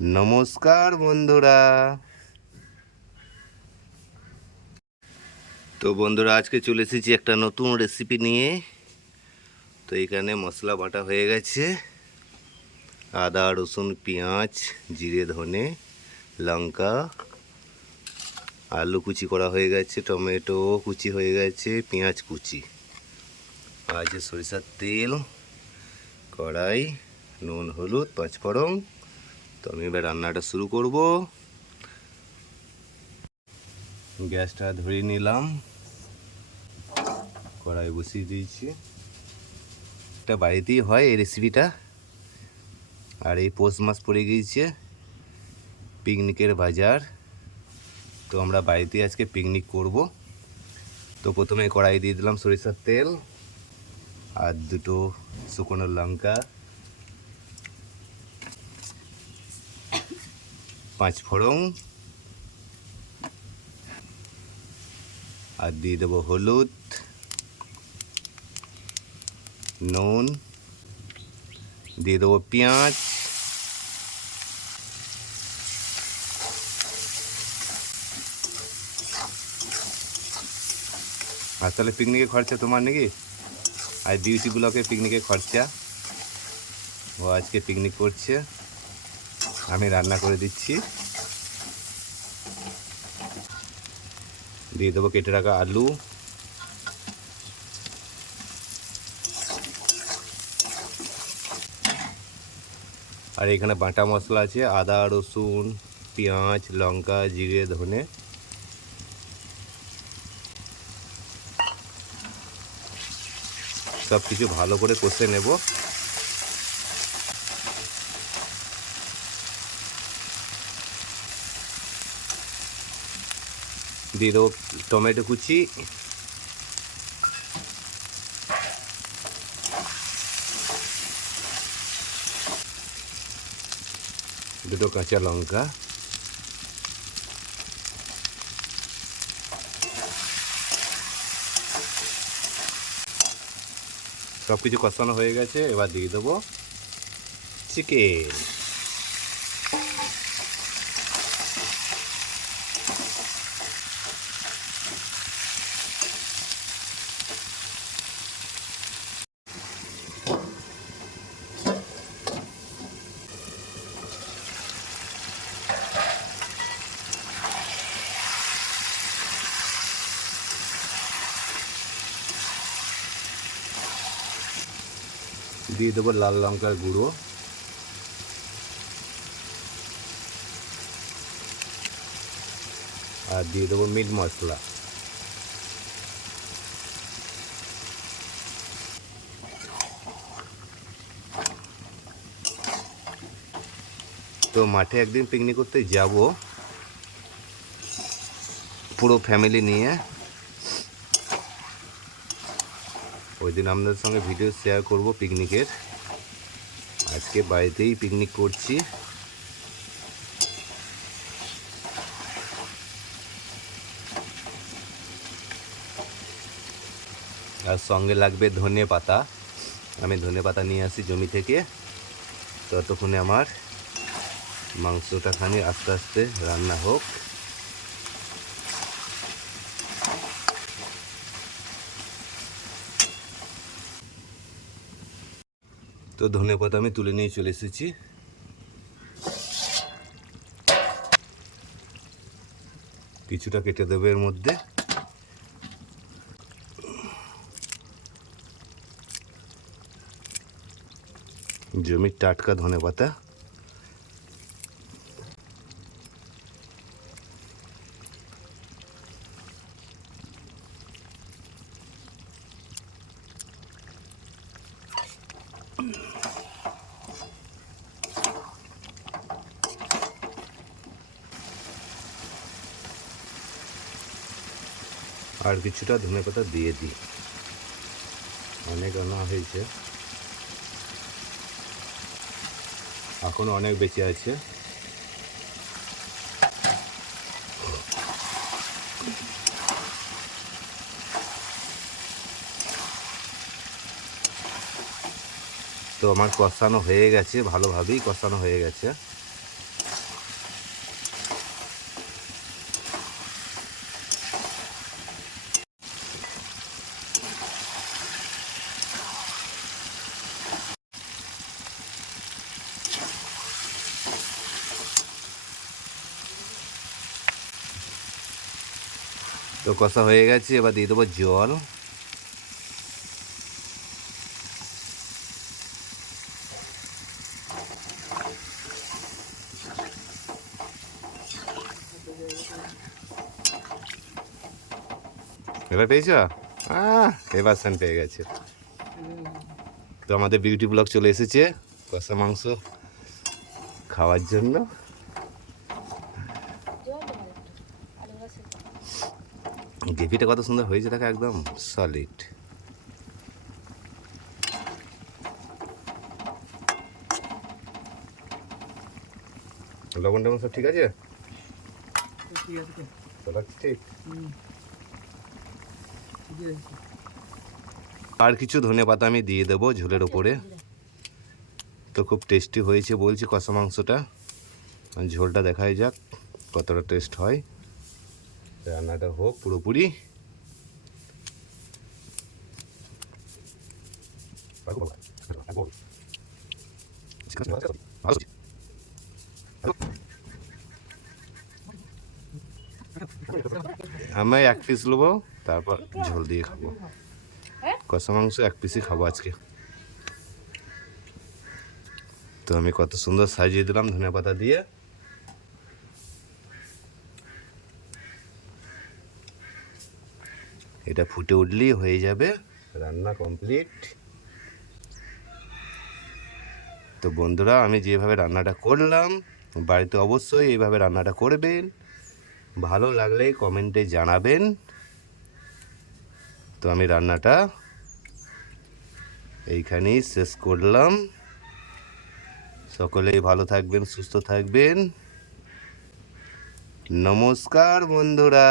নমস্কার, বন্ধুরা। তো বন্ধুরা, আজকে চলে এসেছি একটা নতুন রেসিপি নিয়ে। তো এখানে মশলা বাটা হয়ে গেছে। আদা, রসুন, পেঁয়াজ, জিরে, ধনে, লঙ্কা, আলু কুচি করা হয়ে গেছে, টমেটো কুচি হয়ে গেছে, পেঁয়াজ কুচি। আছে সরিষার তেল, কড়াই, নুন, হলুদ, পাঁচফোড়ন। তো আমি এবার রান্নাটা শুরু করব। গ্যাসটা ধরিয়ে নিলাম। কড়াই বসিয়ে দিয়েছি। এটা বাড়িতেই হয় এই রেসিপিটা আর এই পৌষ মাস পড়ে গিয়েছে। পিকনিকের বাজার। তো আমরা বাড়িতেই আজকে পিকনিক করব। তো প্রথমে কড়াই দিয়ে দিলাম সরিষার তেল। আর দুটো শুকনো লঙ্কা। পাঁচ ফোড়ন। আর দিয়ে দেবো হলুদ, নুন, দিয়ে দেবো পেঁয়াজ। আর তাহলে পিকনিকে খরচা তোমার নাকি? আর বিউটি ব্লকে পিকনিকে খরচা? ও আজকে পিকনিক করছে। আমি রান্না করে দিচ্ছি। দিয়ে দেবো কেটে রাখা আলু। আর এখানে বাটা মশলা আছে, আদা, রসুন, পেঁয়াজ, লঙ্কা, জিরে, ধনে। সব কিছু ভালো করে কষে নেব। দিয়ে দেবো টমেটো কুচি। দুটো কাঁচা লঙ্কা। সব কিছু কষানো হয়ে গেছে, এবার দিয়ে দেবো চিকেন দিয়ে দেবো লাল লঙ্কার গুঁড়ো। আর দিয়ে দেবো মিট মশলা। তো মাঠে একদিন পিকনিক করতে যাব। পুরো ফ্যামিলি নিয়ে। ওই দিন আপনাদের সঙ্গে ভিডিও শেয়ার করব পিকনিকের আজকে বাড়িতেই পিকনিক করছি। আর সঙ্গে লাগবে ধনে পাতা। আমি ধনে পাতা নিয়ে আসি জমি থেকে। ততক্ষণে আমার মাংসটা খানি আস্তে আস্তে রান্না হোক। তো ধনে পাতা আমি তুলে নিয়ে চলে এসেছি। কিছুটা কেটে দেবে এর মধ্যে। জমির টাটকা ধনে পাতা আর কিছুটা ধনে পাতা দিয়ে দিই। অনেক আনা হয়েছে। এখন অনেক বেঁচে আছে। তো আমার কষানো হয়ে গেছে, ভালোভাবেই কষানো হয়ে গেছে। তো কষা হয়ে গেছে, এবার দিয়ে দেবো জল। এবার পেয়েছ? এবার সেন পেয়ে গেছে। তো আমাদের বিউটি ব্লগ চলে এসেছে, কষা মাংস খাওয়ার জন্য। গ্রেভিটা কত সুন্দর হয়েছে দেখা একদম সলিড লবণ টবণ সব ঠিক আছে? ঠিক আছে আর কিছু ধনে পাতা আমি দিয়ে দেবো ঝোলের ওপরে। তো খুব টেস্টি হয়েছে বলছি কষা মাংসটা। ঝোলটা দেখাই যাক কতটা টেস্ট হয়। রান্নাটা হোক পুরোপুরি। আমি এক পিস নেব, তারপর ঝোল দিয়ে খাব। কষা মাংস এক পিসই খাব আজকে। তো আমি কত সুন্দর সাজিয়ে দিলাম ধনে পাতা দিয়ে। এটা ফুটে উঠলেই হয়ে যাবে। রান্না কমপ্লিট। তো বন্ধুরা আমি যেভাবে রান্নাটা করলাম বাড়িতে অবশ্যই এইভাবে রান্নাটা করবেন। ভালো লাগলে কমেন্টে জানাবেন। তো আমি রান্নাটা এইখানেই শেষ করলাম। সকলেই ভালো থাকবেন সুস্থ থাকবেন। নমস্কার বন্ধুরা।